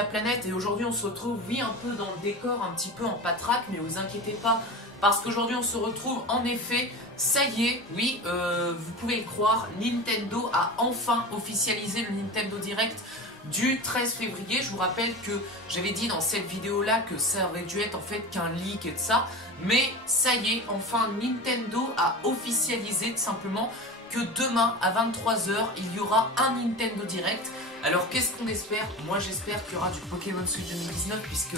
Vidéo Planète et aujourd'hui on se retrouve, oui, un peu dans le décor, un petit peu en patraque, mais vous inquiétez pas parce qu'aujourd'hui on se retrouve en effet, ça y est, oui, vous pouvez le croire, Nintendo a enfin officialisé le Nintendo Direct du 13 février. Je vous rappelle que j'avais dit dans cette vidéo là que ça aurait dû être en fait qu'un leak et de ça, mais ça y est, enfin Nintendo a officialisé tout simplement que demain à 23 h il y aura un Nintendo Direct. Alors qu'est-ce qu'on espère? Moi j'espère qu'il y aura du Pokémon Switch 2019 puisque,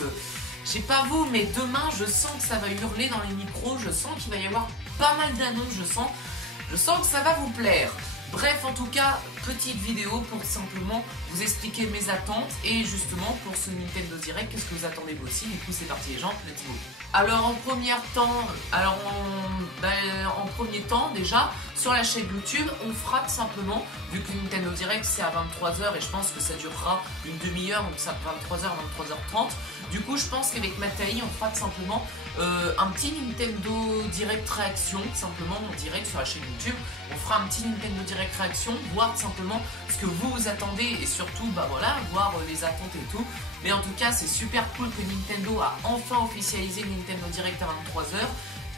je sais pas vous, mais demain je sens que ça va hurler dans les micros, je sens qu'il va y avoir pas mal d'annonces, je sens que ça va vous plaire. Bref, en tout cas, petite vidéo pour simplement vous expliquer mes attentes et justement pour ce Nintendo Direct, qu'est-ce que vous attendez vous aussi. Du coup, c'est parti les gens, let's go. Alors en premier temps, déjà, sur la chaîne YouTube, on fera tout simplement, vu que Nintendo Direct c'est à 23 h et je pense que ça durera une demi-heure, donc ça 23 h, 23 h 30. Du coup, je pense qu'avec Mathaï, on fera tout simplement un petit Nintendo Direct réaction, tout simplement en direct sur la chaîne YouTube. On fera un petit Nintendo Direct réaction, voir tout simplement ce que vous attendez et surtout, bah voilà, voir les attentes et tout. Mais en tout cas, c'est super cool que Nintendo a enfin officialisé le Nintendo Direct à 23 h.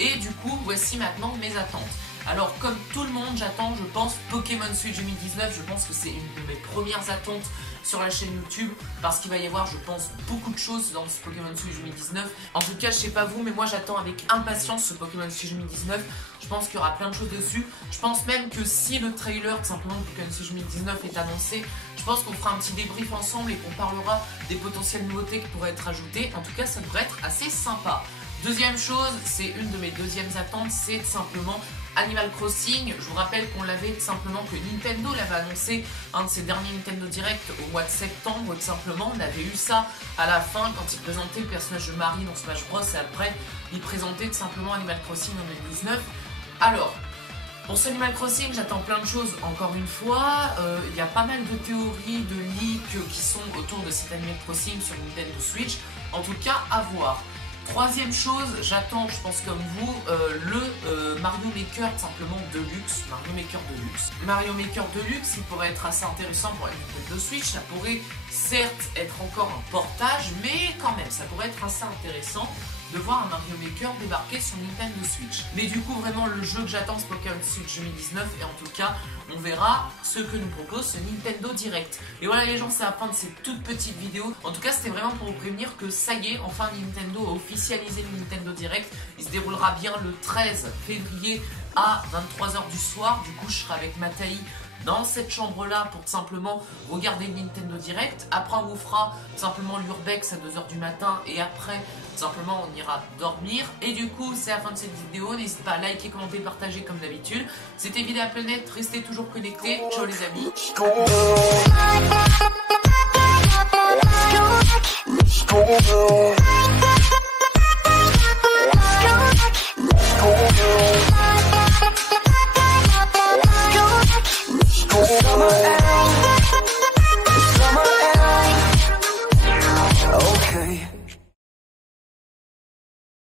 Et du coup, voici maintenant mes attentes. Alors, comme tout le monde, j'attends, je pense, Pokémon Switch 2019. Je pense que c'est une de mes premières attentes sur la chaîne YouTube parce qu'il va y avoir, je pense, beaucoup de choses dans ce Pokémon Switch 2019. En tout cas, je sais pas vous, mais moi j'attends avec impatience ce Pokémon Switch 2019. Je pense qu'il y aura plein de choses dessus. Je pense même que si le trailer tout simplement de Pokémon Switch 2019 est annoncé, je pense qu'on fera un petit débrief ensemble et qu'on parlera des potentielles nouveautés qui pourraient être ajoutées. En tout cas, ça devrait être assez sympa. Deuxième chose, c'est une de mes deuxièmes attentes, c'est tout simplement Animal Crossing. Je vous rappelle qu'on l'avait tout simplement, que Nintendo l'avait annoncé, un de ses derniers Nintendo Direct au mois de septembre, tout simplement. On avait eu ça à la fin quand il présentait le personnage de Marie dans Smash Bros et après il présentait tout simplement Animal Crossing en 2019. Alors, pour ce Animal Crossing, j'attends plein de choses, encore une fois. Il y a pas mal de théories, de leaks qui sont autour de cet Animal Crossing sur Nintendo Switch. En tout cas, à voir. Troisième chose, j'attends, je pense comme vous, le Mario Maker tout simplement Deluxe. Mario Maker Deluxe. Mario Maker Deluxe, il pourrait être assez intéressant pour la Nintendo Switch. Ça pourrait certes être encore un portage, mais quand même, ça pourrait être assez intéressant de voir un Mario Maker débarquer sur Nintendo Switch. Mais du coup, vraiment, le jeu que j'attends, c'est Pokémon Switch 2019. Et en tout cas, on verra ce que nous propose ce Nintendo Direct. Et voilà les gens, c'est la fin de cette toute petite vidéo. En tout cas, c'était vraiment pour vous prévenir que ça y est, enfin Nintendo a officialisé le Nintendo Direct. Il se déroulera bien le 13 février à 23 h du soir. Du coup, je serai avec Mathaï dans cette chambre là pour tout simplement regarder le Nintendo Direct. Après on vous fera tout simplement l'urbex à 2 h du matin et après tout simplement on ira dormir. Et du coup c'est la fin de cette vidéo. N'hésitez pas à liker, commenter, partager comme d'habitude. C'était Vidéo Planète, restez toujours connectés. Ciao les amis. Let's go.